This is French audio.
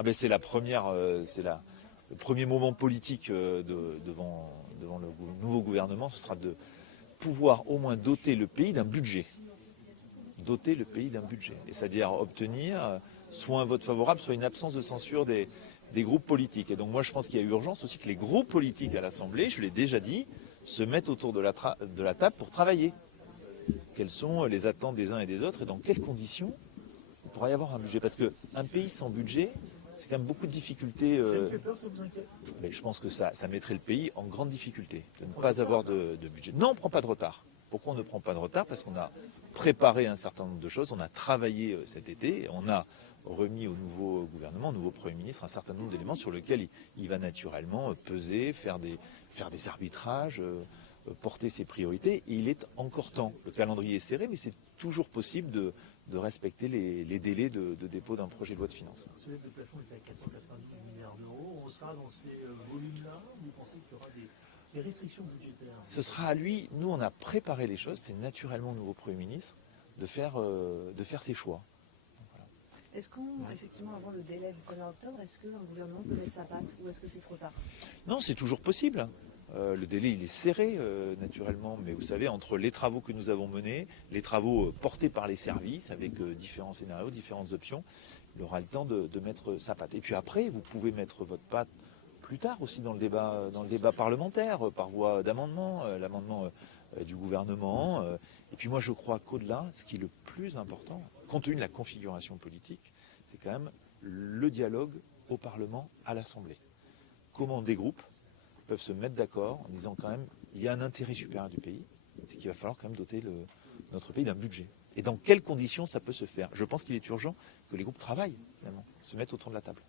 Ah ben c'est la première, le premier moment politique devant le nouveau gouvernement, ce sera de pouvoir au moins doter le pays d'un budget. Doter le pays d'un budget. Et c'est-à-dire obtenir soit un vote favorable, soit une absence de censure des groupes politiques. Et donc moi je pense qu'il y a urgence aussi que les groupes politiques à l'Assemblée, je l'ai déjà dit, se mettent autour de la table pour travailler. Quelles sont les attentes des uns et des autres et dans quelles conditions il pourrait y avoir un budget. Parce qu'un pays sans budget, c'est quand même beaucoup de difficultés. Ça vous fait peur, ça vous inquiète? Mais je pense que ça mettrait le pays en grande difficulté de ne pas avoir de budget. Non, on ne prend pas de retard. Pourquoi on ne prend pas de retard? Parce qu'on a préparé un certain nombre de choses, on a travaillé cet été, et on a remis au nouveau gouvernement, au nouveau Premier ministre, un certain nombre d'éléments sur lesquels il va naturellement peser, faire des arbitrages, porter ses priorités. Et il est encore temps. Le calendrier est serré, mais c'est toujours possible de respecter les délais de dépôt d'un projet de loi de finances. Ce de plafond était à 490 milliards d'euros. On sera dans ces volumes-là? Vous pensez qu'il y aura des restrictions budgétaires? Ce sera à lui. Nous, on a préparé les choses. C'est naturellement au nouveau Premier ministre de faire ses choix. Voilà. Est-ce effectivement, avant le délai du 1er octobre, est-ce qu'un gouvernement peut mettre sa patte ou est-ce que c'est trop tard? Non, c'est toujours possible. Le délai, il est serré, naturellement, mais vous savez, entre les travaux que nous avons menés, les travaux portés par les services, avec différents scénarios, différentes options, il aura le temps de mettre sa patte. Et puis après, vous pouvez mettre votre patte plus tard aussi dans le débat parlementaire, par voie d'amendement, l'amendement du gouvernement. Et puis moi, je crois qu'au-delà, ce qui est le plus important, compte tenu de la configuration politique, c'est quand même le dialogue au Parlement, à l'Assemblée. Comment des groupes peuvent se mettre d'accord en disant quand même il y a un intérêt supérieur du pays, c'est qu'il va falloir quand même doter notre pays d'un budget. Et dans quelles conditions ça peut se faire? Je pense qu'il est urgent que les groupes travaillent, finalement, se mettent autour de la table.